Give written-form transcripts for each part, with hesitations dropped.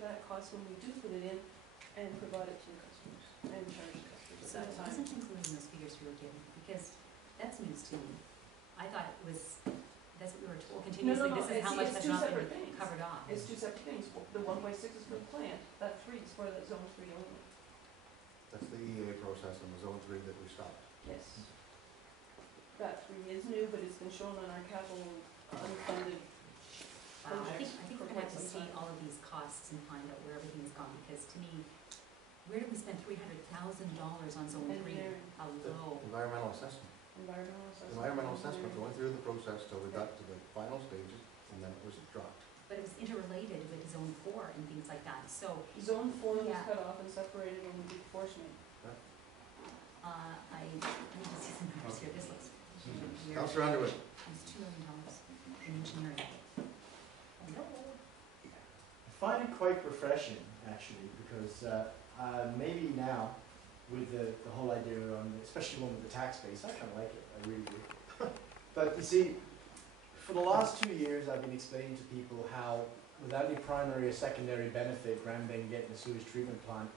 that cost when we do put it in and provide it to the customers and charge the customers. So it wasn't including those figures we were given, because that's news to me. I thought it was, that's what we were told continuously, this is how much has not been covered off. It's two separate things. The 1.6 is for the plant, that 3 is for the zone 3 only. That's the EA process in the zone 3 that we stopped. Yes. That 3 is new, but it's been shown on our capital unfunded I projects think for we'd quite have to some see time. all of these costs and find out where everything's gone, because to me, where did we spend $300,000 on zone 3? Engineering. How The low? environmental assessment. Environmental assessment going through the process till we got to the final stages, and then it was dropped. But it was interrelated with zone 4 and things like that, so, Zone 4 was Yeah. cut off and separated when we did force main. I need to see some numbers here, this looks weird. Councillor Underwood. It's $2 million in engineering. No. I find it quite refreshing, actually, because maybe now, with the whole idea on, especially one with the tax base, I kind of like it, I really do. But you see, for the last 2 years, I've been explaining to people how, without any primary or secondary benefit, Granbane getting a sewage treatment plant,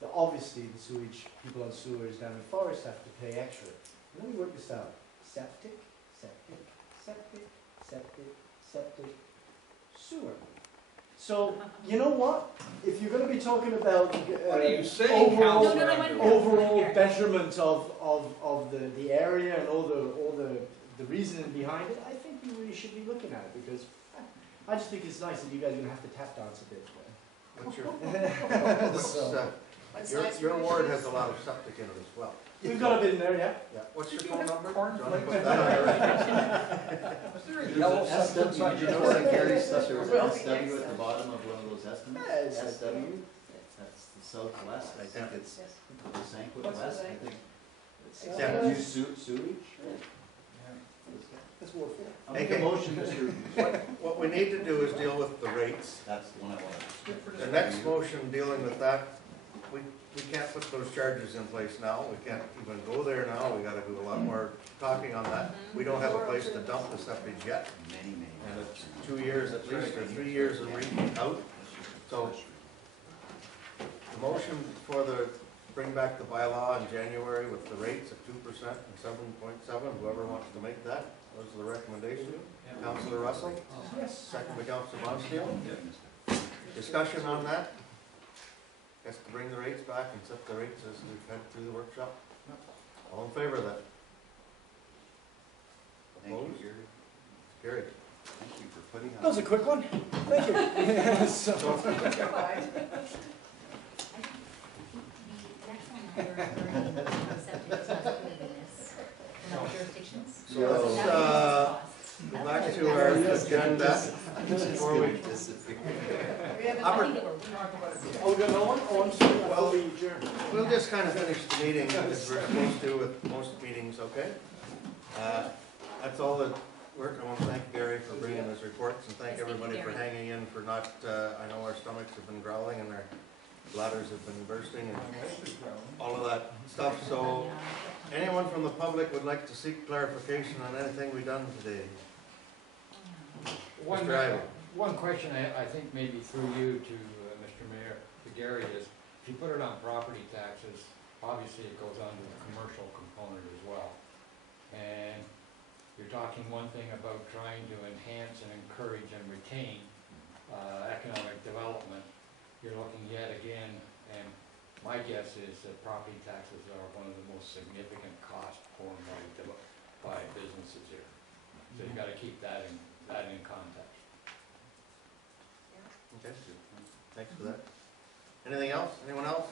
that obviously the sewage, people on sewers down in Forest have to pay extra. And let me work this out. Septic, septic, septic, septic, septic, sewer. So, you know what? If you're going to be talking about What are you saying, overall, Councillor? overall betterment of the area and all the reasoning behind it, I think we really should be looking at it, because I just think it's nice that you guys are going to have to tap dance a bit. What's your, your ward has a lot of septic in it as well. We've got a bit in there, yeah. Yeah. What's your phone number? corn Johnny, put that on there. Yellow SW, substance did you know that Gary stuff there was an SW at the bottom of one of those estimates? Yeah, SW, that's the southwest, I think it's Yes. the Sanquit What's the West, I Sanquit? think. Yeah. Use sewage? That's Ward 4. I'll make a motion, Mr. What we need to do is deal with the rates. That's the one I wanted. The next motion dealing with that, we can't put those charges in place now. We can't even go there now. We gotta do a lot more talking on that. We don't have a place to dump the septic yet. Many. And it's 2 years at least, or 3 years of out. So the motion for the, bring back the bylaw in January with the rates of 2% and 7.7, whoever wants to make that, was the recommendation. Councillor Russell? Yes. Second by Councillor Bonstein. Discussion on that? Guess to bring the rates back and set the rates as we've had through the workshop. All in favor of that? Thank you, Opposed? Gary. Carried. Thank you for putting on. That was a quick one. Thank you. So, The next one that we're referring to, septic is not included in this, in other jurisdictions. So let's go back to our agenda before we. oh, we got no one? Oh, I'm sorry. Well, we adjourn. We'll just kind of finish the meeting as we're supposed to with most meetings, okay? That's all the work. I want to thank Gary for bringing his reports and thank Yes, thank you, everybody for Gary. hanging in for not, I know our stomachs have been growling and our bladders have been bursting and all of that stuff. So anyone from the public would like to seek clarification on anything we've done today? Mr. Ivey. One question I think maybe through you to Mr. Mayor, to Gary is, if you put it on property taxes, obviously it goes on to the commercial component as well. And you're talking one thing about trying to enhance and encourage and retain economic development. You're looking yet again, and my guess is that property taxes are one of the most significant costs borne by businesses here. So you've got to keep that in context. Okay, thanks for that. Anything else? Anyone else?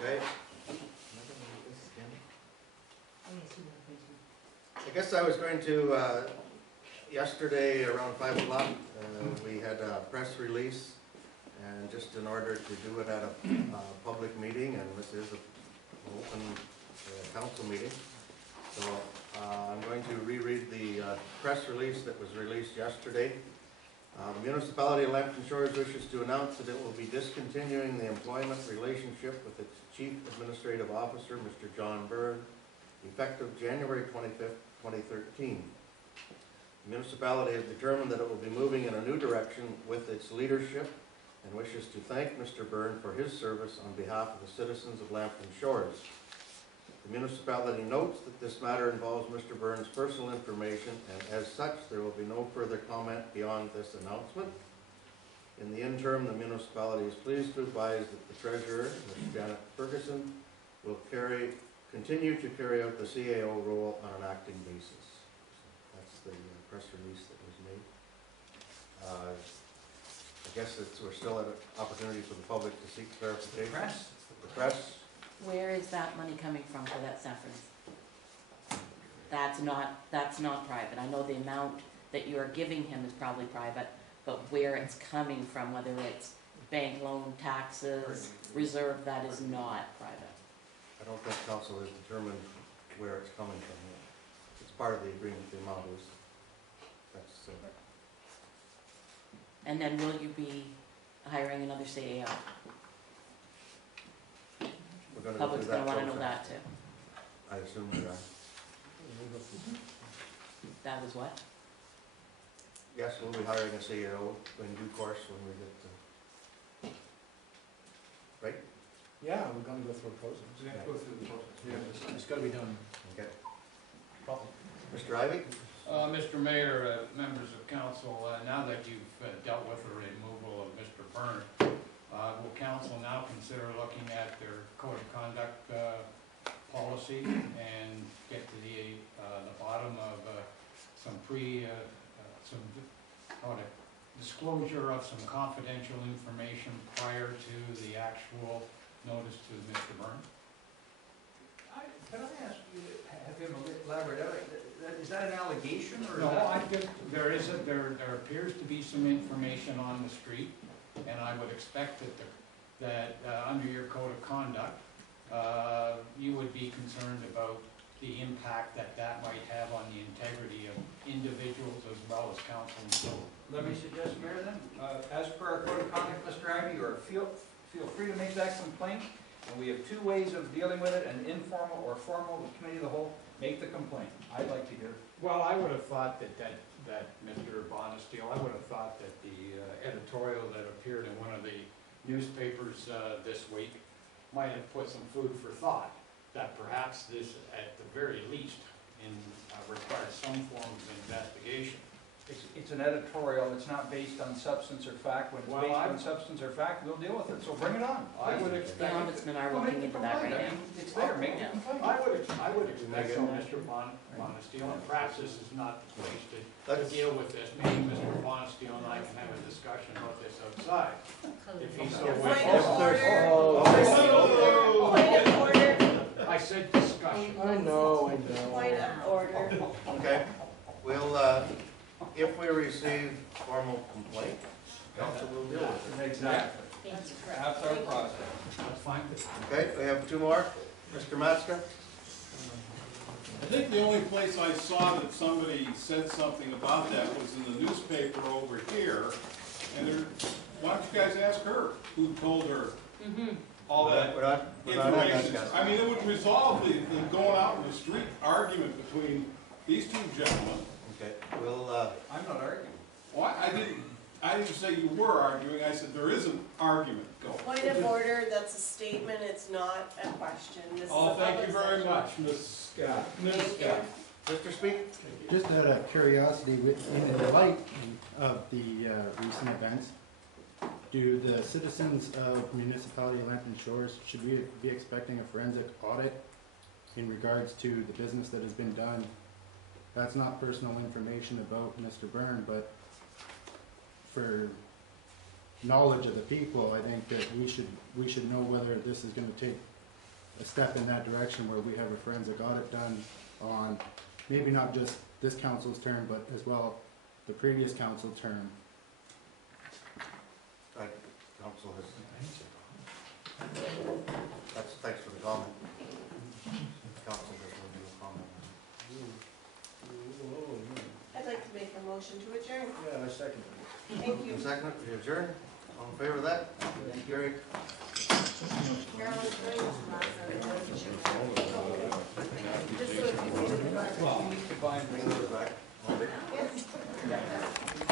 Okay. I guess I was going to, yesterday around 5 o'clock, we had a press release, and just in order to do it at a public meeting, and this is an open council meeting, so I'm going to reread the press release that was released yesterday. The municipality of Lambton Shores wishes to announce that it will be discontinuing the employment relationship with its Chief Administrative Officer, Mr. John Byrd, effective January 25th, 2013. The municipality has determined that it will be moving in a new direction with its leadership and wishes to thank Mr. Byrne for his service on behalf of the citizens of Lambton Shores. The municipality notes that this matter involves Mr. Byrne's personal information, and as such, there will be no further comment beyond this announcement. In the interim, the municipality is pleased to advise that the treasurer, Ms. Janet Ferguson, will continue to carry out the CAO role on an acting basis. That's the press release that was made. I guess we're still at an opportunity for the public to seek clarification. The press. Where is that money coming from for that Saffron's? That's not private. I know the amount that you are giving him is probably private, but where it's coming from, whether it's bank loan, taxes, reserve, that is not private. I don't think council has determined where it's coming from yet. It's part of the agreement, the amount is. That's, And then will you be hiring another CAO? we're gonna go Public's through that gonna wanna know process. that too. I assume we are. That was what? Yes, we'll be hiring a CAO in due course when we get to. Yeah, we're gonna go through a process. We have to go through the process. Yeah, it's gotta be done Okay. properly. Mr. Ivy? Mr. Mayor, members of council, now that you've dealt with the removal of Mr. Byrne, will council now consider looking at their code of conduct policy and get to the bottom of some disclosure of some confidential information prior to the actual notice to Mr. Byrne? Can I ask you to have him elaborate, is that an allegation or? No, there appears to be some information on the street, and I would expect that under your code of conduct, you would be concerned about the impact that might have on the integrity of individuals as well as council and so on. Let me suggest, Mayor, then, as per our code of conduct, Mr. Ivy, you feel free to make that complaint, and we have two ways of dealing with it, an informal or formal, the committee of the whole, make the complaint. I'd like to hear. Well, I would have thought that Mr. Bonesteel, I would have thought that the editorial that appeared in one of the newspapers this week might have put some food for thought, that perhaps this, at the very least, requires some form of investigation. It's an editorial, it's not based on substance or fact. When it's Well, based on substance or fact, we'll deal with it, so bring it on. I would The expect, ombudsman are Well, make looking the into that right complaint. I now. mean, it's there, make the Yeah. complaint. I would expect so, Mr. Bonesteel, and perhaps this is not the place to deal with this. Maybe Mr. Bonesteel and I can have a discussion about this outside, if he's so Point wishes. of order. Oh, Point of order. I said discussion. I know. Point of order. Okay, we'll, if we receive formal complaint, council will deal with it. Exactly. That's correct. That's our process. That's fine. Okay, we have two more. Mr. Matska? I think the only place I saw that somebody said something about that was in the newspaper over here. And why don't you guys ask her who told her all that We're not information? discussing. I mean, it would resolve the going out in the street argument between these two gentlemen. Okay, we'll, I'm not arguing. Well, I didn't say you were arguing, I said there is an argument going. Point of order, that's a statement, it's not a question. This is a Oh, thank you public very session. much, Ms. Scott. Ms. Thank you. Scott. Mr. Speak? Just out of curiosity, in the light of the recent events, do the citizens of municipality of Lambton Shores, should we be expecting a forensic audit in regards to the business that has been done? That's not personal information about Mr. Byrne, but for knowledge of the people, I think that we should know whether this is gonna take a step in that direction where we have a forensic audit done on maybe not just this council's term, but as well the previous council term. Council has, thanks for the comment. Council has no new comment. I'd like to make a motion to adjourn. Yeah, I second it. Thank you. Second, we adjourn. All in favor of that? Carried. Carolyn's doing this. Just so if you see the Well, we need to buy. Bring those back. Yes. Yeah.